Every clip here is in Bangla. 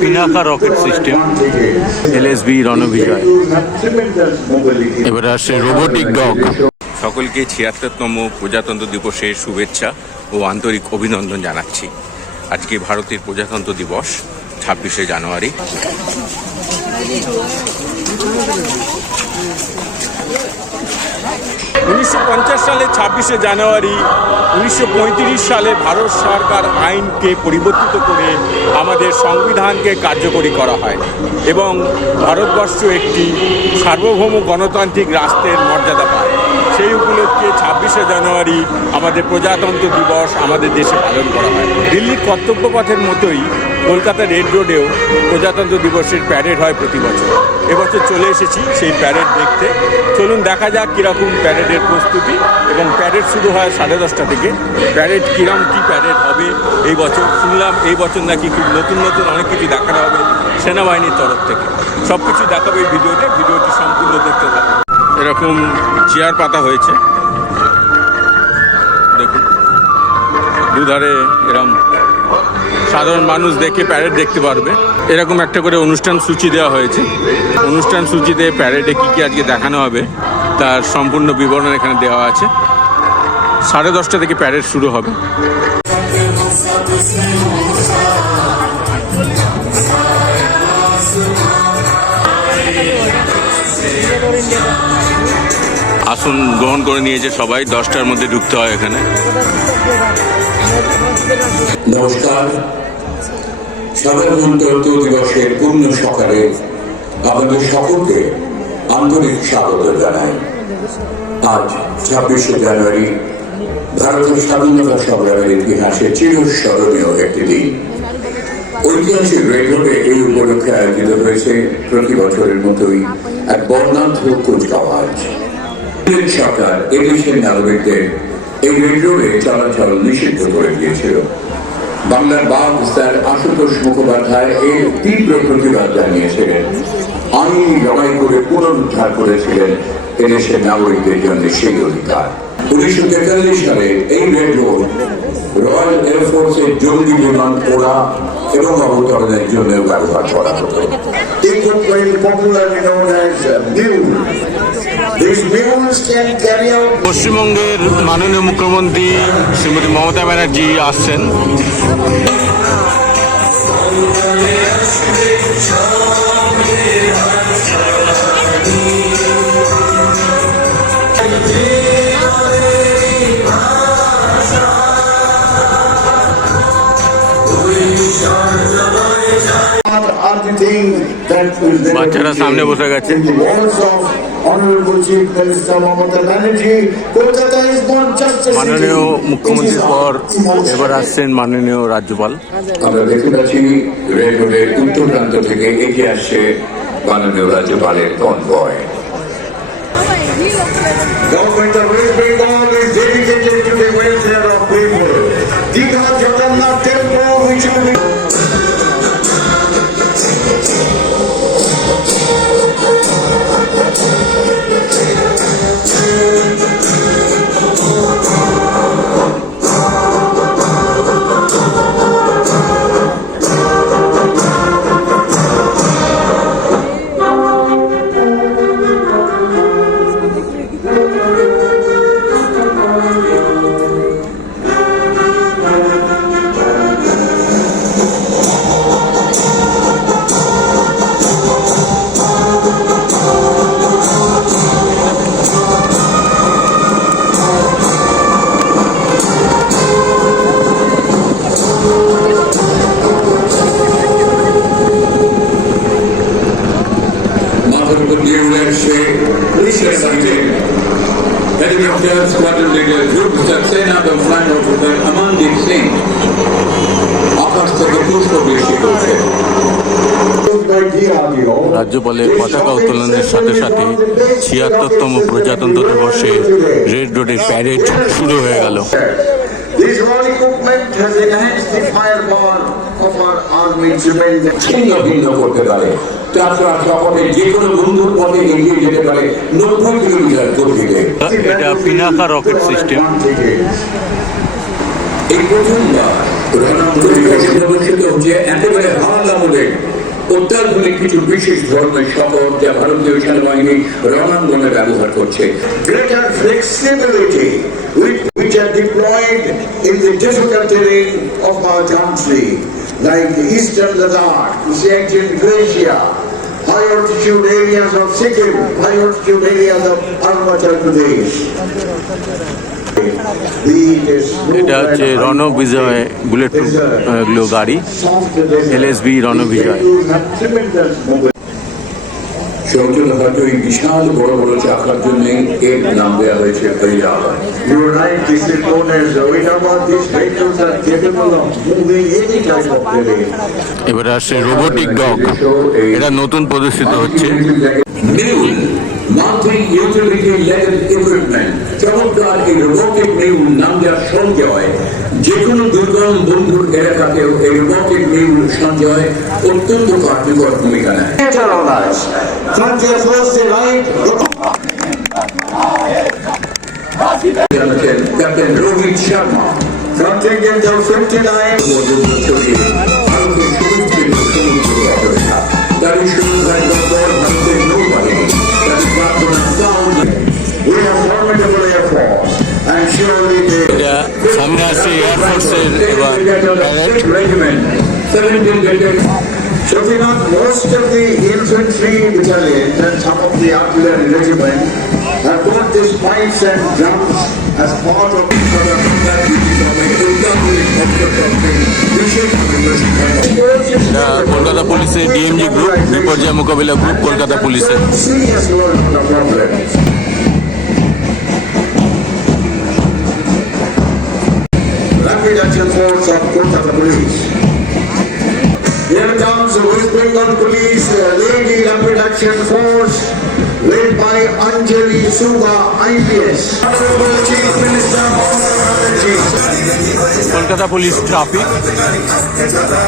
Pinaka rocket system LSB Ranvijay এবারে আসছে রোবোটিক ডগ সকলকে ছিয়াত্তরতম প্রজাতন্ত্র দিবসের শুভেচ্ছা ও আন্তরিক অভিনন্দন জানাচ্ছি। আজকে ভারতের প্রজাতন্ত্র দিবস ছাব্বিশে জানুয়ারি। উনিশশো পঞ্চাশ সালে, ছাব্বিশে জানুয়ারি, উনিশশো পঁয়ত্রিশ সালে ভারত সরকার আইনকে পরিবর্তিত করে আমাদের সংবিধানকে কার্যকরী করা হয় এবং ভারতবর্ষ একটি সার্বভৌম গণতান্ত্রিক রাষ্ট্রের মর্যাদা পায়। সেই উপলক্ষে ছাব্বিশে জানুয়ারি আমাদের প্রজাতন্ত্র দিবস আমাদের দেশে পালন করা হয়। দিল্লির কর্তব্যপথের মতোই কলকাতা রেড রোডেও প্রজাতন্ত্র দিবসের প্যারেড হয় প্রতি বছর। এবছর চলে এসেছি সেই প্যারেড দেখতে। চলুন দেখা যাক কীরকম প্যারেডের প্রস্তুতি এবং প্যারেড শুরু হয় সাড়ে দশটা থেকে। প্যারেড কীরকম কী প্যারেড হবে এই বছর? শুনলাম এই বছর নাকি খুব নতুন নতুন অনেক কিছু দেখানো হবে সেনাবাহিনীর তরফ থেকে। সব কিছু দেখাবে এই ভিডিওতে। ভিডিওটি সম্পূর্ণ দেখতে থাকুন। এরকম চেয়ার পাতা হয়েছে। দেখুন। দুধারে এরকম সাধারণ মানুষ দেখে প্যারেড দেখতে পারবে। এরকম একটা করে অনুষ্ঠান সূচি দেওয়া হয়েছে। অনুষ্ঠান সূচিতে প্যারেডে কী কী আজকে দেখানো হবে, তার সম্পূর্ণ বিবরণ এখানে দেওয়া আছে। সাড়ে দশটা থেকে প্যারেড শুরু হবে। আসন গ্রহণ করে নিয়েছে সবাই, দশটার মধ্যে ঢুকতে হয় এখানে। নমস্কার। সাধারণতন্ত্র দিবসের পূর্ণ সকালে আপনাদের সকলকে আন্তরিক স্বাগত জানাই। আজ ছাব্বিশে জানুয়ারি ভারতের স্বাধীনতা সংগ্রামের ইতিহাসে চিরস্মরণীয় একটি দিন। ঐতিহাসিক রেডিওতে এই উপলক্ষে আয়োজিত হয়েছে প্রতি বছরের মতোই এক বর্ণাঢ্য কুচকাওয়াজ সরকার এদেশের নাগরিকদের এই রেডিওয়ে চলাচল নিষিদ্ধ করে দিয়েছিল। বাংলার বাঘ স্যার আশুতোষ মুখোপাধ্যায় এর তীব্র প্রতিবাদ জানিয়েছিলেন। আইনি লড়াই করে পুনরুদ্ধার করেছিলেন এদেশের নাগরিকদের জন্য সেই অধিকার। উনিশশো তেতাল্লিশ সালে এই রেডিও রয়্যাল এয়ারফোর্সের জঙ্গি বিমান ওড়া এবং অবতরণের জন্য ব্যবহার করা হতো। পশ্চিমবঙ্গের মাননীয় মুখ্যমন্ত্রী শ্রীমতী মমতা ব্যানার্জি আসছেন বাচ্চারা সামনে বসে গেছে। মাননীয় মুখ্যমন্ত্রী পর এবার আসছেন মাননীয় রাজ্যপাল। আমরা দেখতে পাচ্ছি রেলওয়ে উত্তর প্রান্ত থেকে এগিয়ে আসছে মাননীয় রাজ্যপালের কন রাজ্যপালের পতাকা উত্তোলনের সাথে সাথে ছিয়াত্তরতম প্রজাতন্ত্র দিবসে রেড রোডের প্যারেড শুরু হয়ে গেল। This all equipment has enhanced the firepower of our army tremendously. ছিন্ন ভিন্ন করতে পারে। তাছাড়া সকলে যে কোনো বন্ধুর পথে এগিয়ে যেতে পারে নব্বই কিলোমিটার গতিতে। এটা পিনাকা রকেট সিস্টেম এই প্রথমবার হচ্ছে একেবারে অত্যাধুনিক কিছু বিশেষ ধরনের শকর যা ভারতীয় সেনাবাহিনী রণাঙ্গনে ব্যবহার করছে which, are deployed in the difficult terrain of our country, like eastern Ladakh, Siachen Glacier, high altitude areas of Sikkim, high altitude areas of Arunachal Pradesh. এটা হচ্ছে রণ বিজয় বুলেট এগুলো গাড়ি এল এস বি রণ বিজয়। বিশাল এবার আসছে রোবটিক ডগ এটা নতুন প্রদর্শিত হচ্ছে। মাল্টি ইউটিলিটি লেভেল ইকুইপমেন্ট চমৎকার এই রোবটিক মিউল নাম দেওয়ার সঞ্জয়। যে কোনো দুর্গম বন্ধুর এলাকাতেও এই রোবটিক মিউল সঞ্জয় অত্যন্ত কার্যকর ভূমিকা নেয়। Captain Rohit Sharma Contingent of 59. 17 battalion Shafinat, most of the infantry battalions and some of the artillery regiment have got these pipes and drums as part of এটা কলকাতা পুলিশের ডিএমজি গ্রুপ বিপর্যয় মোকাবিলা গ্রুপ কলকাতা পুলিশের Force led by Anjali Suba IPS. Honorable Chief Minister Kolkata police traffic এবার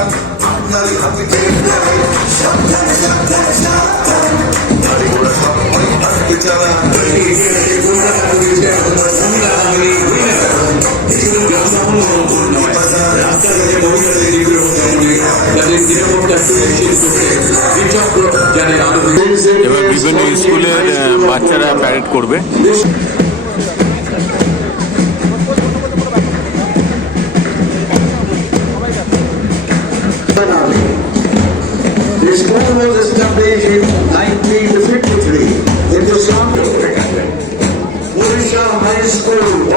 বাচ্চারা প্যারেড করবে The school was established in 1953 in the Sambor. Odisha High School,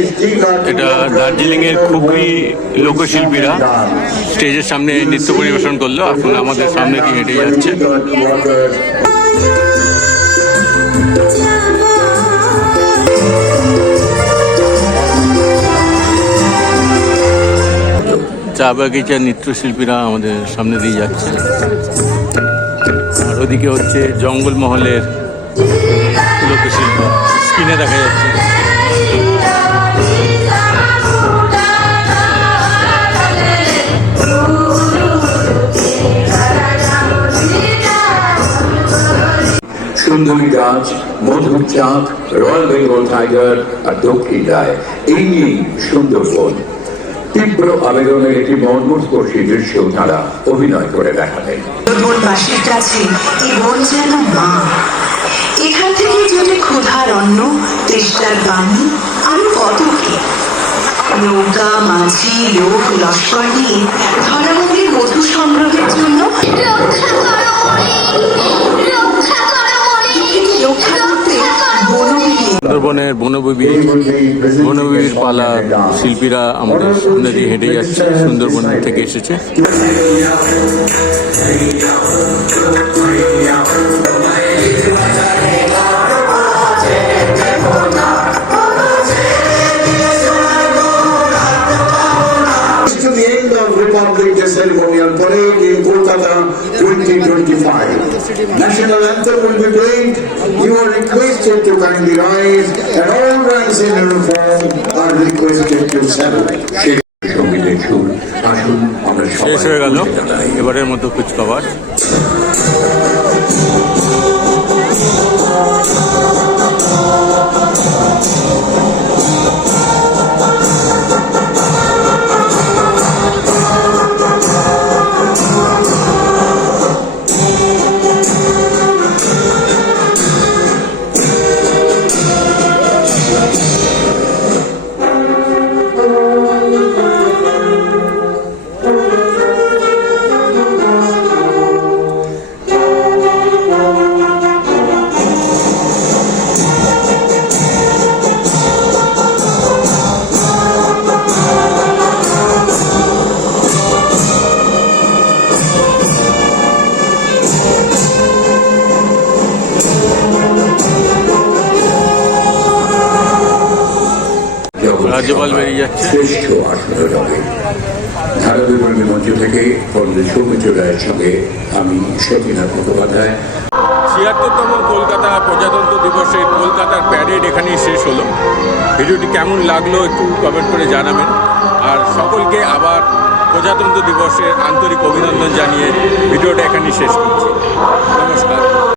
is Tea এটা দার্জিলিং এর খুবই লোকশিল্পীরা স্টেজের সামনে নৃত্য পরিবেশন করল এখন আমাদের সামনে দিয়ে হেঁটে যাচ্ছে চা বাগিচার নৃত্যশিল্পীরা আমাদের সামনে দিয়ে যাচ্ছে। ওদিকে হচ্ছে জঙ্গলমহলের লোকশিল্প। স্ক্রিনে দেখা যাচ্ছে। সুন্দরী গাছ মধুর চাঁদ, রয়্যাল বেঙ্গল টাইগার আর দক্ষিণ রায়। এই নিয়েই সুন্দরবন। তীব্র আবেদনের একটি মর্মস্পর্শী দৃশ্য তারা অভিনয় করে দেখালেন। বনবাসীর কাছে এই বন যেন মা? এখান থেকে যদি ক্ষুধার অন্ন তৃষ্ণার বাণী আরও কত কি? নৌকা মাঝি লোক লস্কর নিয়ে ধরামুখীর মধু সংগ্রহের জন্য রক্ষা করতে সুন্দরবনের বনবিবি বনবিবির পালা শিল্পীরা আমাদের সামনে দিয়ে হেঁটে যাচ্ছে সুন্দরবন থেকে এসেছে। National anthem will be played. You are requested to kindly rise and all ranks in uniform are requested to settle. শেষ হয়ে গেল এবারের মতো কুচকাওয়াজ শ্রেষ্ঠ আসরে যাবে ধারাবিবরণী মঞ্চ থেকে পণ্ডিত সৌমিত্র রায়ের সঙ্গে আমি সতীনাথ মুখোপাধ্যায়। ছিয়াত্তরতম কলকাতা প্রজাতন্ত্র দিবসে কলকাতার প্যারেড এখানেই শেষ হলো। ভিডিওটি কেমন লাগল একটু কমেন্ট করে জানাবেন। আর সকলকে আবার প্রজাতন্ত্র দিবসের আন্তরিক অভিনন্দন জানিয়ে ভিডিওটা এখানেই শেষ করছি। নমস্কার।